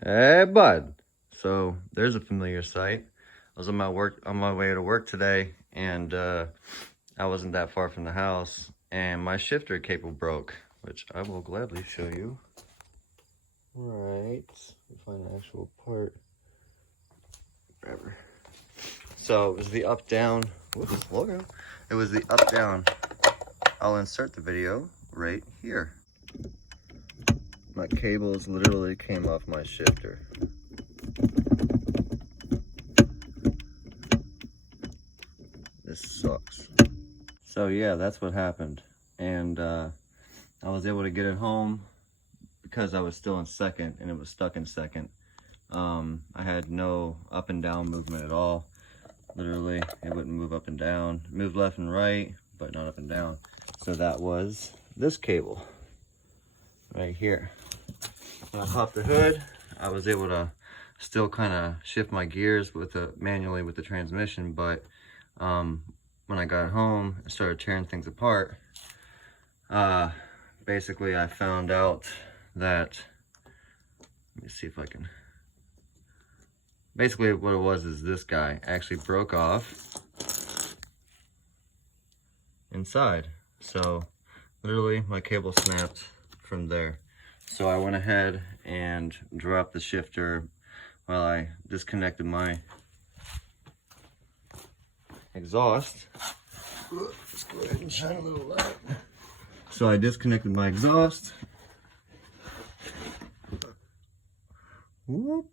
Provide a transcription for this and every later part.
Hey, bud. So there's a familiar sight. I was on my way to work today, and I wasn't that far from the house, and my shifter cable broke, which I will gladly show you. Right, find the actual part. Whatever. So it was the up-down. Whoops, logo. It was the up-down. I'll insert the video right here. My cables literally came off my shifter. This sucks. So yeah, that's what happened. And I was able to get it home because I was still in second and it was stuck in second. I had no up and down movement at all. Literally, it wouldn't move up and down. It moved left and right, but not up and down. So that was this cable right here. When I popped the hood, I was able to still kind of shift my gears manually with the transmission, but when I got home and started tearing things apart, basically I found out that, let me see if I can, basically what it was is this guy actually broke off inside. So literally my cable snapped from there. So I went ahead and dropped the shifter while I disconnected my exhaust. Let's go ahead and shine a little light. So I disconnected my exhaust. Whoop.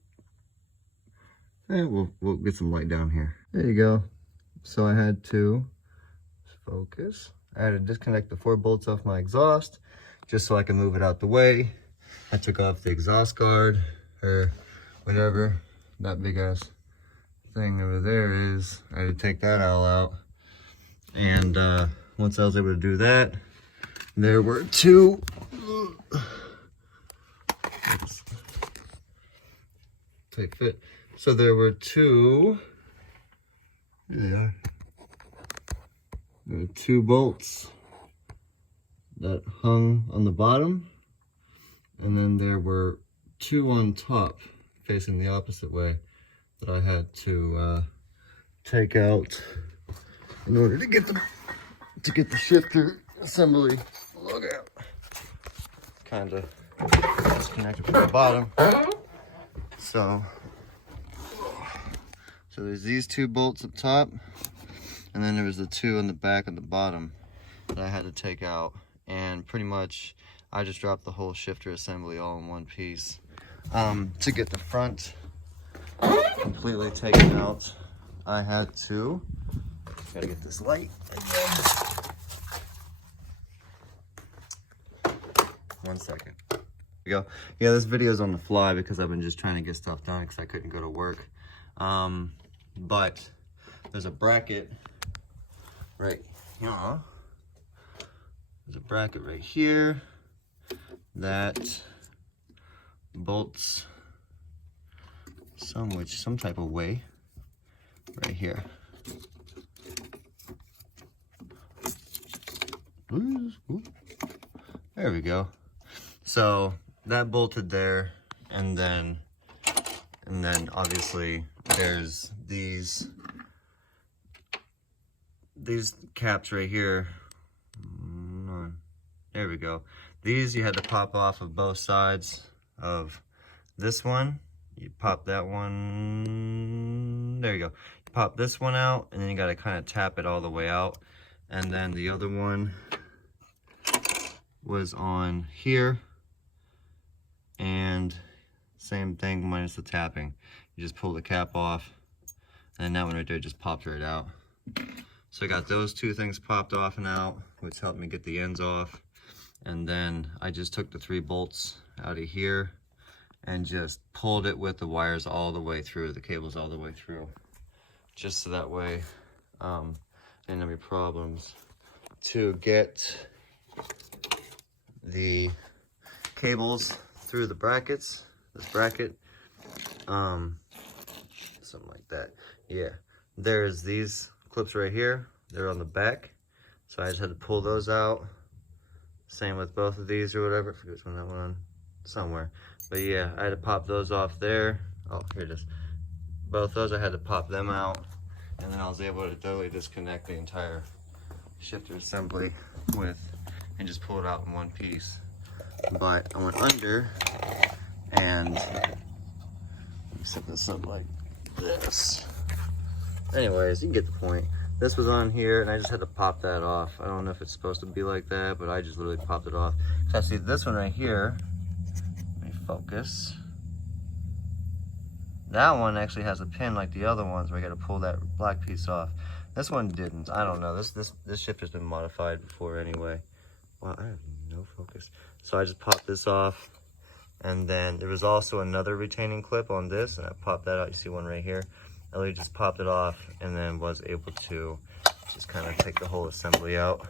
And we'll get some light down here. There you go. So I had to focus. I had to disconnect the 4 bolts off my exhaust just so I can move it out the way. I took off the exhaust guard or whatever that big ass thing over there is. I had to take that all out. And once I was able to do that, there were 2 tight fit. So there were 2 there were 2 bolts that hung on the bottom, and then there were 2 on top facing the opposite way that I had to take out in order to get the shifter assembly lug out. Kind of disconnected from the bottom. So there's these 2 bolts up top, and then there was the 2 on the back and the bottom that I had to take out. And pretty much I just dropped the whole shifter assembly all in one piece. To get the front completely taken out, I had to, gotta get this light again. 1 second. There we go. Yeah, this video is on the fly because I've been just trying to get stuff done because I couldn't go to work. But there's a bracket right here. There's a bracket right here that bolts some type of way right here. There we go. So that bolted there, and then obviously there's these caps right here. There we go. These you had to pop off of both sides of this one. You pop that one, there you go. You pop this one out, and then you gotta kind of tap it all the way out. And then the other one was on here, and same thing minus the tapping. You just pull the cap off, and that one right there just popped right out. So I got those 2 things popped off and out, which helped me get the ends off. And then I just took the 3 bolts out of here and just pulled it with the wires all the way through, the cables all the way through, just so that way I didn't have any problems to get the cables through the brackets, this bracket, something like that. Yeah, there's these clips right here, they're on the back, so I just had to pull those out. Same with both of these or whatever, I forget which one that one on, somewhere. But yeah, I had to pop those off there. Oh, here it is. Both those I had to pop them out, and then I was able to totally disconnect the entire shifter assembly and just pull it out in one piece. But I went under and set this up like this. Anyways, you get the point. This was on here and I just had to pop that off. I don't know if it's supposed to be like that, but I just literally popped it off. So I see this one right here. Let me focus. That one actually has a pin like the other ones where I gotta pull that black piece off. This one didn't. I don't know. This shifter's been modified before anyway. Wow, I have no focus. So I just popped this off. And then there was also another retaining clip on this, and I popped that out. You see one right here. I literally just popped it off and then was able to just kind of take the whole assembly out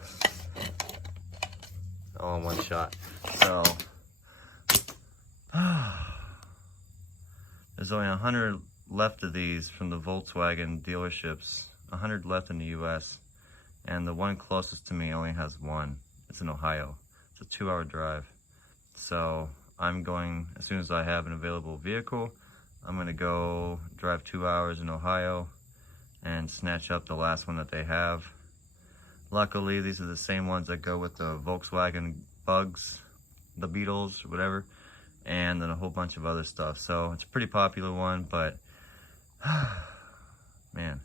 all in one shot. So there's only 100 left of these from the Volkswagen dealerships, 100 left in the US, and the one closest to me only has one. It's in Ohio. It's a 2-hour drive. So I'm going, as soon as I have an available vehicle, I'm gonna go drive 2 hours in Ohio and snatch up the last one that they have. Luckily, these are the same ones that go with the Volkswagen Bugs, the Beetles, or whatever, and then a whole bunch of other stuff. So it's a pretty popular one, but man,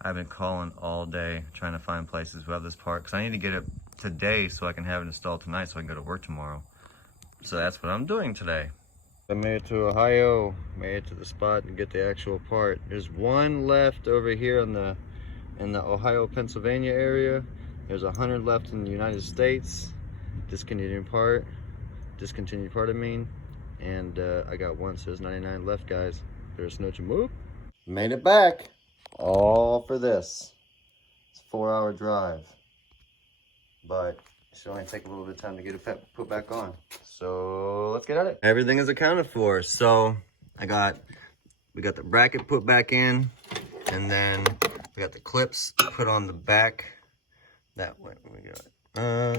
I've been calling all day trying to find places who have this part, because I need to get it today so I can have it installed tonight so I can go to work tomorrow. So that's what I'm doing today. I made it to Ohio, made it to the spot to get the actual part. There's one left over here in the Ohio, Pennsylvania area. There's 100 left in the United States. Discontinued part, I mean. And I got one, so there's 99 left, guys. There's no move. Made it back, all for this. It's a 4-hour drive, but it should only take a little bit of time to get it put back on. So let's get at it. Everything is accounted for. So we got the bracket put back in, and then we got the clips put on the back. That way we got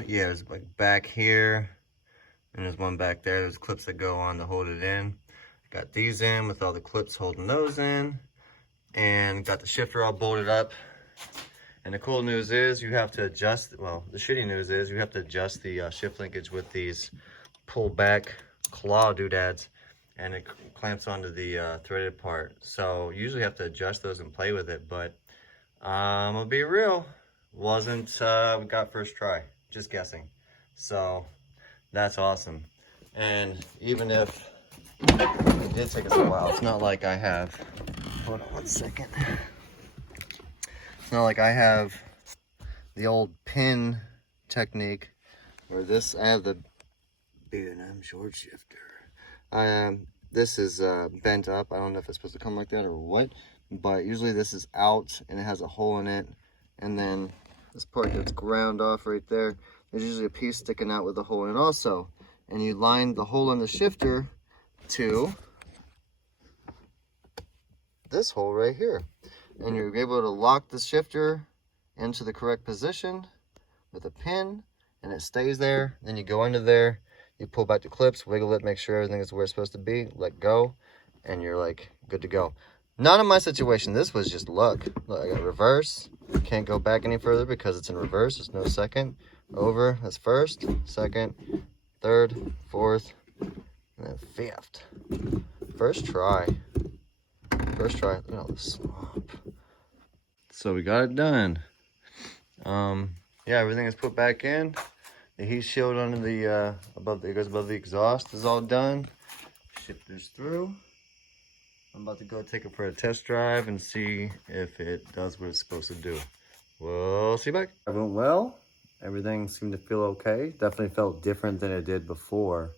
yeah, there's like back here, and there's one back there. There's clips that go on to hold it in. Got these in with all the clips holding those in, and got the shifter all bolted up. And the cool news is you have to adjust, well, the shitty news is you have to adjust the shift linkage with these pull back claw doodads, and it clamps onto the threaded part. So you usually have to adjust those and play with it, but I'm gonna be real, wasn't got first try, just guessing. So that's awesome. And even if it did take us a while, it's not like I have, hold on one second. It's not like I have the old pin technique where this, I have the B&M short shifter. This is bent up. I don't know if it's supposed to come like that or what, but usually this is out and it has a hole in it. And then this part gets ground off right there. There's usually a piece sticking out with a hole in it also. And you line the hole in the shifter to this hole right here. And you're able to lock the shifter into the correct position with a pin, and it stays there. Then you go under there, you pull back the clips, wiggle it, make sure everything is where it's supposed to be, let go, and you're like good to go. None of my situation, this was just luck. Look, I got reverse, can't go back any further because it's in reverse. There's no second. Over, that's first, second, third, fourth, and then fifth. First try. Look at all this swamp. So we got it done. Yeah, everything is put back in. The heat shield under the it goes above the exhaust is all done. Shifter's through. I'm about to go take it for a test drive and see if it does what it's supposed to do. We'll see you back. It went well. Everything seemed to feel okay. Definitely felt different than it did before,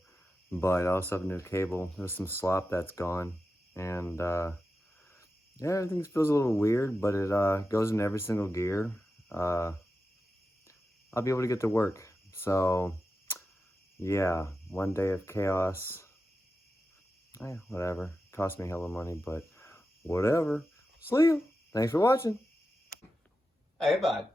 but I also have a new cable. There's some slop that's gone, and yeah, everything feels a little weird, but it goes in every single gear. I'll be able to get to work. So, yeah, one day of chaos. Whatever. Cost me hella money, but whatever. See you. Thanks for watching. Hey, bud.